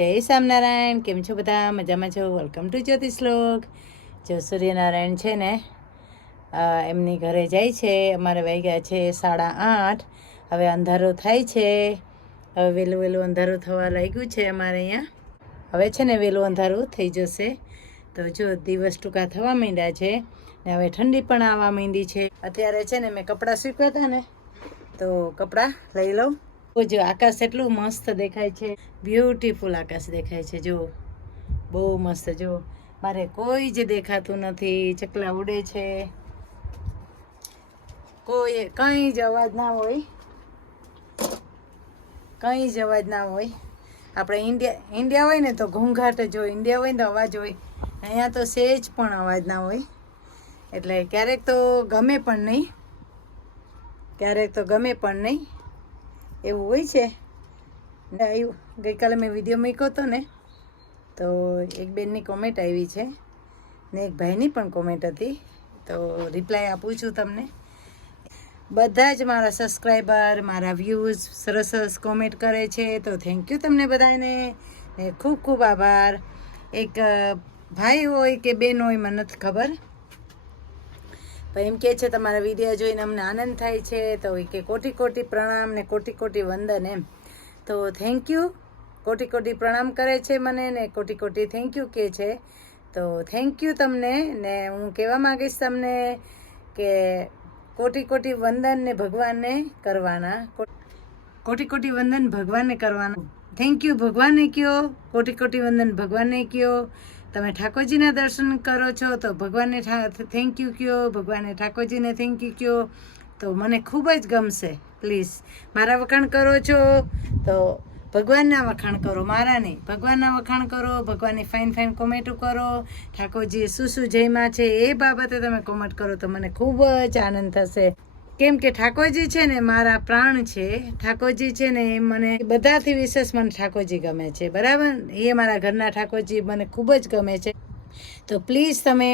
જય સ્વામિનારાયણ. કેમ છો બધા? મજામાં છો? વેલકમ ટુ જ્યોતિષ લોક. જો સૂર્યનારાયણ છે ને એમની ઘરે જાય છે. અમારે વાગ્યા છે 8:30. હવે અંધારું થાય છે. હવે વહેલું અંધારું થવા લાગ્યું છે અમારે અહીંયા. હવે છે ને વહેલું અંધારું થઈ જશે. તો જો દિવસ ટૂંકા થવા માંડ્યા છે ને હવે ઠંડી પણ આવવા માંડી છે. અત્યારે છે ને મેં કપડાં સૂક્યા હતા ને તો કપડાં લઈ લઉં. જો આકાશ એટલું મસ્ત દેખાય છે, બ્યુટીફુલ આકાશ દેખાય છે. જો બહુ મસ્ત. જો મારે કોઈ જ દેખાતું નથી. ચકલા ઉડે છે, કંઈ જ અવાજ ના હોય, કંઈ જ અવાજ ના હોય. આપણે ઇન્ડિયા હોય ને તો ઘોંઘાટ જ હોય, ઇન્ડિયા હોય ને તો અવાજ હોય. અહીંયા તો સહેજ પણ અવાજ ના હોય. એટલે ક્યારેક તો ગમે પણ નહીં, ક્યારેક તો ગમે પણ નહીં, એવું હોય છે. ગઈકાલે મેં વિડીયો મૂક્યો હતો ને તો એક બેનની કોમેન્ટ આવી છે ને એક ભાઈની પણ કોમેન્ટ હતી, તો રિપ્લાય આપું છું તમને. બધા જ મારા સબસ્ક્રાઈબર, મારા વ્યૂઝ સરસ સરસ કોમેન્ટ કરે છે, તો થેન્ક યુ તમને બધાને ને ખૂબ ખૂબ આભાર. એક ભાઈ હોય કે બેન હોય મને નથી ખબર, પણ એમ કહે છે તમારા વિડીયો જોઈને અમને આનંદ થાય છે, તો કે કોટી કોટી પ્રણામ ને કોટી કોટી વંદન એમ. તો થેન્ક યુ. કોટી કોટી પ્રણામ કરે છે મને ને કોટી કોટી થેન્ક યુ કહે છે. તો થેન્ક યુ તમને. ને હું કહેવા માગીશ તમને કે કોટી કોટી વંદન ને ભગવાનને કરવાના, કોટી કોટી વંદન ભગવાનને કરવાના. થેન્ક યુ ભગવાનને કહો, કોટી કોટી વંદન ભગવાનને કહો. તમે ઠાકોરજીના દર્શન કરો છો તો ભગવાનને થેન્ક યુ કહો, ભગવાનને ઠાકોરજીને થેન્ક યુ કહો, તો મને ખૂબ જ ગમશે. પ્લીઝ મારા વખાણ કરો છો તો ભગવાનના વખાણ કરો, મારા નહીં. ભગવાનના વખાણ કરો, ભગવાનની ફાઇન ફાઇન કોમેન્ટો કરો, ઠાકોરજીએ શું જયમાં છે એ બાબતે તમે કોમેન્ટ કરો તો મને ખૂબ જ આનંદ થશે. કેમ કે ઠાકોરજી છે ને મારા પ્રાણ છે. ઠાકોરજી છે ને એ મને બધાથી વિશેષ મને ઠાકોરજી ગમે છે, બરાબર. એ મારા ઘરના ઠાકોરજી મને ખૂબ જ ગમે છે. તો પ્લીઝ તમે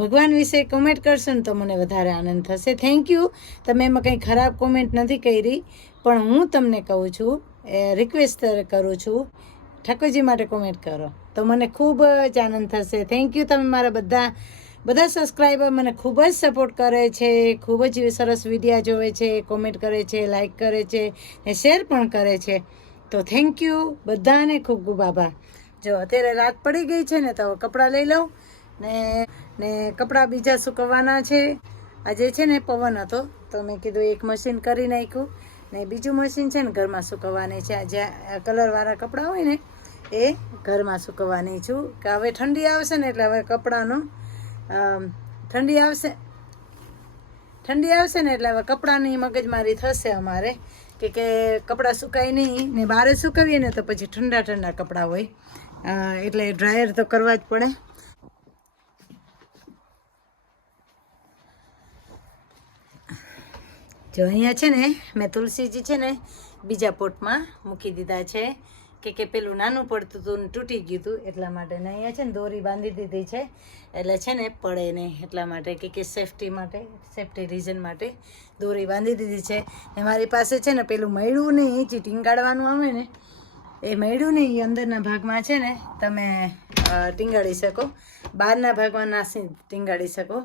ભગવાન વિશે કોમેન્ટ કરશો ને તો મને વધારે આનંદ થશે. Thank you. તમે એમાં કંઈ ખરાબ કોમેન્ટ નથી કરી, પણ હું તમને કહું છું, રિક્વેસ્ટ કરું છું, ઠાકોરજી માટે કોમેન્ટ કરો તો મને ખૂબ જ આનંદ થશે. Thank you. તમે મારા બધા સબસ્ક્રાઈબર મને ખૂબ જ સપોર્ટ કરે છે, ખૂબ જ સરસ વિડીયા જોવે છે, કોમેન્ટ કરે છે, લાઈક કરે છે ને શેર પણ કરે છે. તો થેન્ક યુ બધાને, ખૂબ ખૂબ આભાર. જો અત્યારે રાત પડી ગઈ છે ને તો કપડાં લઈ લઉં ને કપડાં બીજા સૂકવવાના છે. આજે છે ને પવન હતો તો મેં કીધું એક મશીન કરી નાખ્યું ને બીજું મશીન છે ને ઘરમાં સૂકવવાની છે. આજે કલરવાળા કપડાં હોય ને એ ઘરમાં સૂકવવાની છું, કે હવે ઠંડી આવશે ને એટલે હવે કપડાંનો ઠંડી આવશે ને એટલે હવે કપડાંની મગજમારી થશે અમારે કે કપડાં સુકાય નહીં ને બહાર સુકવીએ ને તો પછી ઠંડા ઠંડા કપડાં હોય, એટલે ડ્રાયર તો કરવા જ પડે. જો અહીંયા છે ને મેં તુલસીજી છે ને બીજા પોટમાં મૂકી દીધા છે, કે પેલું નાનું પડતું હતું ને તૂટી ગયું હતું એટલા માટે. ને અહીંયા છે ને દોરી બાંધી દીધી છે એટલે છે ને પડે નહીં એટલા માટે, કે સેફટી માટે, સેફટી રીઝન માટે દોરી બાંધી દીધી છે. ને મારી પાસે છે ને પેલું મયડું નહીં, જે ટીંગાડવાનું આવે ને એ મયડું નહીં, એ અંદરના ભાગમાં છે ને તમે ટીંગાડી શકો, બહારના ભાગમાં નાસી ટીંગાડી શકો.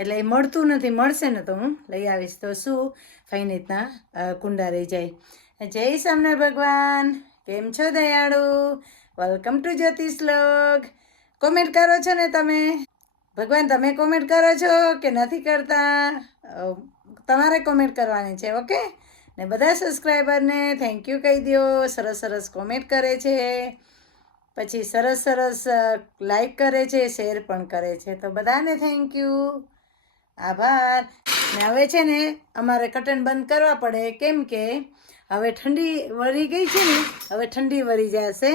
એટલે એ મળતું નથી, મળશે ને તો હું લઈ આવીશ. તો શું ફાઇન રીતના કુંડા રહી જાય. જય સ્વામિનારાયણ ભગવાન. કેમ છો દયાળુ? વેલકમ ટુ જ્યોતિષ લોક. કોમેન્ટ કરો છો ને તમે? ભગવાન તમે કોમેન્ટ કરો છો કે નથી કરતા? તમારે કોમેન્ટ કરવાની છે, ઓકે. ને બધા સબસ્ક્રાઈબરને થેન્ક યુ કહી દો. સરસ સરસ કોમેન્ટ કરે છે, પછી સરસ સરસ લાઈક કરે છે, શેર પણ કરે છે, તો બધાને થેન્ક યુ, આભાર. ને હવે છે ને અમારે કર્ટન બંધ કરવા પડે, કેમ કે હવે ઠંડી વળી ગઈ છે ને, હવે ઠંડી વળી જશે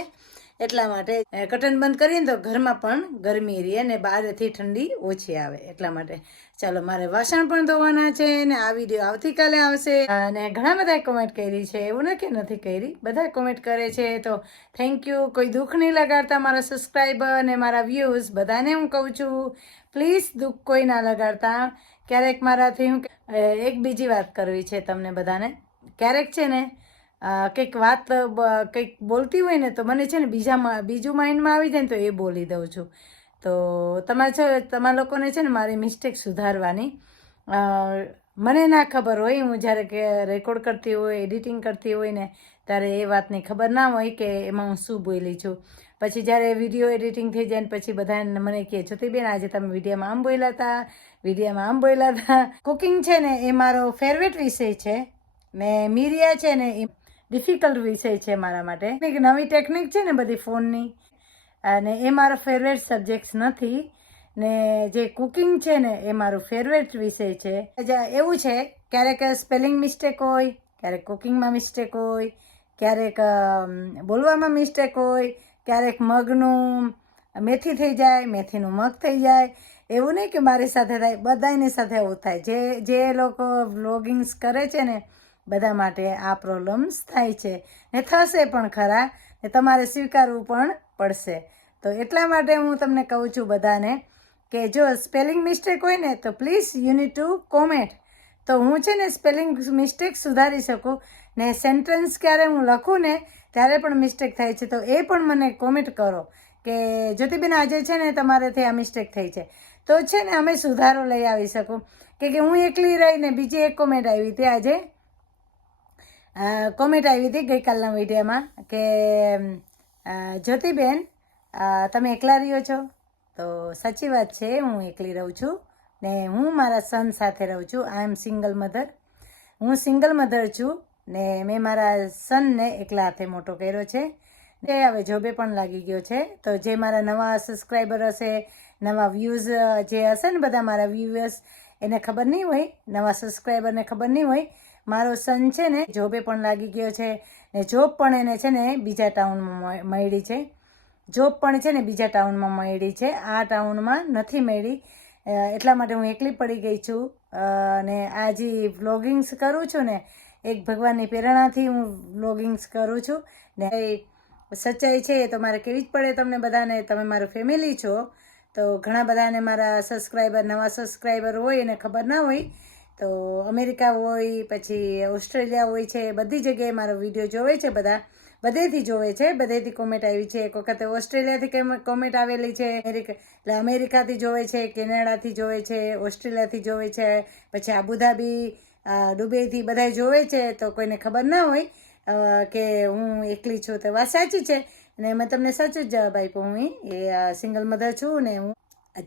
એટલા માટે કર્ટન બંધ કરીએ તો ઘરમાં પણ ગરમી રહે ને બહારથી ઠંડી ઓછી આવે એટલા માટે. ચાલો, મારે વાસણ પણ ધોવાના છે ને આ વિડીયો આવતીકાલે આવશે. અને ઘણા બધા કોમેન્ટ કરી છે, એવું નથી કરી, બધા કોમેન્ટ કરે છે, તો થેન્ક યુ. કોઈ દુઃખ નહીં લગાડતા મારા સબસ્ક્રાઈબર ને મારા વ્યૂઝ, બધાને હું કહું છું પ્લીઝ દુઃખ કોઈ ના લગાડતા. ક્યારેક મારાથી એક બીજી વાત કરવી છે તમને બધાને. ક્યારેક છે ને કંઈક વાત કંઈક બોલતી હોય ને તો મને છે ને બીજું માઇન્ડમાં આવી જાય ને તો એ બોલી દઉં છું. તો તમારા લોકોને છે ને મારી મિસ્ટેક સુધારવાની. મને ના ખબર હોય, હું જ્યારે કે રેકોર્ડ કરતી હોય, એડિટિંગ કરતી હોય ને ત્યારે એ વાતની ખબર ના હોય કે એમાં હું શું બોલી છું. પછી જ્યારે વિડીયો એડિટિંગ થઈ જાય ને પછી બધા મને કહે જ્યોતિબેન આજે તમે વિડીયોમાં આમ બોલ્યા હતા. કુકિંગ છે ને એ મારો ફેવરેટ વિષય છે ને મીરિયા છે ને એ ડિફિકલ્ટ વિષય છે મારા માટે. એક નવી ટેકનિક છે ને બધી ફોનની, અને એ મારો ફેવરેટ સબ્જેક્ટ નથી ને જે કુકિંગ છે ને એ મારું ફેવરેટ વિષય છે. એવું છે ક્યારેક સ્પેલિંગ મિસ્ટેક હોય, ક્યારેક કુકિંગમાં મિસ્ટેક હોય, ક્યારેક બોલવામાં મિસ્ટેક હોય, ક્યારેક મગનું મેથી થઈ જાય, મેથીનું મગ થઈ જાય. એવું નહીં કે મારી સાથે થાય, બધાની સાથે એવું થાય. જે લોકો વ્લોગિંગ્સ કરે છે ને બધા માટે આ પ્રોબ્લેમ્સ થાય છે ને થશે પણ ખરા, ને તમારે સ્વીકારવું પણ પડશે. તો એટલા માટે હું તમને કહું છું બધાને કે જો સ્પેલિંગ મિસ્ટેક હોય ને તો please you need to comment. તો હું છે ને સ્પેલિંગ મિસ્ટેક સુધારી શકું ને સેન્ટેન્સ ક્યારે હું લખું ને ત્યારે પણ મિસ્ટેક થાય છે તો એ પણ મને કોમેન્ટ કરો કે જ્યોતિબેન આજે છે ને તમારેથી આ મિસ્ટેક થઈ છે. તો છે ને અમે સુધારો લઈ આવી શકું. કે હું એકલી રહીને બીજી એક કોમેન્ટ આવી હતી આજે, કોમેન્ટ આવી હતી ગઈકાલના વિડીયોમાં કે જ્યોતિબેન તમે એકલા રહ્યો છો. તો સાચી વાત છે, હું એકલી રહું છું ને હું મારા સન સાથે રહું છું. આઈ એમ સિંગલ મધર. હું સિંગલ મધર છું ને મેં મારા સનને એકલા હાથે મોટો કર્યો છે. એ હવે જોબે પણ લાગી ગયો છે. તો જે મારા નવા સબસ્ક્રાઈબર હશે, નવા વ્યૂઝ જે હશે ને બધા મારા વ્યૂઅર્સ, એને ખબર નહીં હોય, નવા સબસ્ક્રાઈબરને ખબર નહીં હોય મારો સન છે ને જોબે પણ લાગી ગયો છે ને જોબ પણ એને છે ને બીજા ટાઉનમાં મળી છે. જોબ પણ છે ને બીજા ટાઉનમાં મળી છે, આ ટાઉનમાં નથી મળી. એટલા માટે હું એકલી પડી ગઈ છું. અને આ જે વ્લોગિંગ્સ કરું છું ને એક ભગવાનની પ્રેરણાથી હું વ્લોગિંગ્સ કરું છું ને સચ્ચાઈ છે એ તો મારે કેવી જ પડે તમને બધાને. તમે મારું ફેમિલી છો તો ઘણા બધાને મારા નવા સબસ્ક્રાઈબર હોય એને ખબર ના હોય. તો અમેરિકા હોય, પછી ઓસ્ટ્રેલિયા હોય છે, બધી જગ્યાએ મારો વિડીયો જોવે છે બધા, બધેથી જોવે છે, બધેથી કોમેન્ટ આવી છે. એક વખતે ઓસ્ટ્રેલિયાથી કોમેન્ટ આવેલી છે, એટલે અમેરિકાથી જોવે છે, કેનેડાથી જોવે છે, ઓસ્ટ્રેલિયાથી જોવે છે, પછી આબુધાબી, દુબઈથી બધા જોવે છે. તો કોઈને ખબર ના હોય કે હું એકલી છું. તો વાત સાચી છે અને મેં તમને સાચું જ જવાબ આપ્યો. હું એ સિંગલ મધર છું ને હું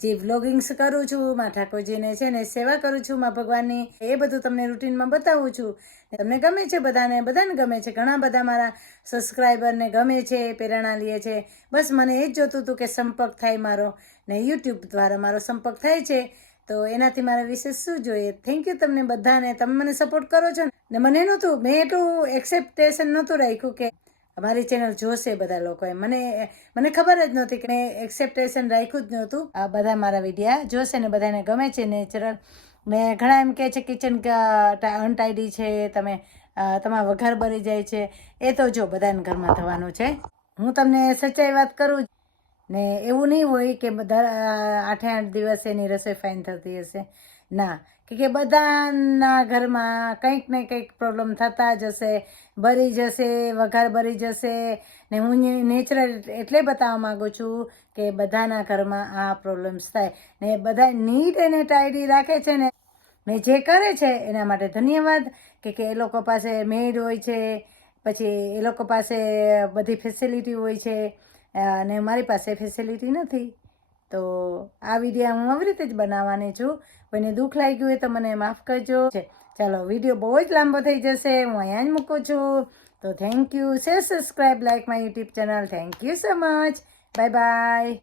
જે વ્લોગિંગ્સ કરું છું, મા ઠાકોરજીને છે ને સેવા કરું છું, મા ભગવાનની, એ બધું તમને રૂટીનમાં બતાવું છું. તમને ગમે છે, બધાને ગમે છે. ઘણા બધા મારા સબસ્ક્રાઈબરને ગમે છે, પ્રેરણા લે છે. બસ મને એ જ જોતું હતું કે સંપર્ક થાય મારો, ને યુટ્યુબ દ્વારા મારો સંપર્ક થાય છે. તો એનાથી મારા વિશે શું જોઈએ. થેન્ક યુ તમને બધાને, તમે મને સપોર્ટ કરો છો ને. મેં એટલું એક્સેપ્ટેશન નહોતું રાખ્યું કે મારી ચેનલ જોશે બધા લોકોએ. મને ખબર જ નહોતી કે મેં એક્સેપ્ટેશન રાખ્યું જ નહોતું. આ બધા મારા વિડીયા જોશે ને બધાને ગમે છે નેચરલ. મેં ઘણા એમ કહે છે કિચન અનટાઈડી છે, તમારા વઘાર બળી જાય છે. એ તો જો બધાને ઘરમાં થવાનું છે. હું તમને સચ્ચાઈ વાત કરું ને એવું નહીં હોય કે બધા 8 દિવસ એની રસોઈ ફાઇન થતી હશે. ના, કે બધાના ઘરમાં કંઈક ને કંઈક પ્રોબ્લેમ થતા જ હશે, બળી જશે, વઘાર બળી જશે. ને હું નેચરલ એટલે બતાવવા માગું છું કે બધાના ઘરમાં આ પ્રોબ્લેમ્સ થાય ને બધા નીટ એને ટાઈડી રાખે છે ને જે કરે છે એના માટે ધન્યવાદ. કે એ લોકો પાસે મેડ હોય છે, પછી એ લોકો પાસે બધી ફેસિલિટી હોય છે અને મારી પાસે ફેસિલિટી નથી. તો આ વિડીયો હું આવી રીતે જ બનાવવાની છું. કોઈને દુઃખ લાગ્યું હોય તો મને માફ કરજો. ચાલો, વિડીયો બહુ જ લાંબો થઈ જશે, હું અહીંયા જ મૂકું છું. તો thank you. Share, subscribe, like my YouTube channel. Thank you so much. Bye bye.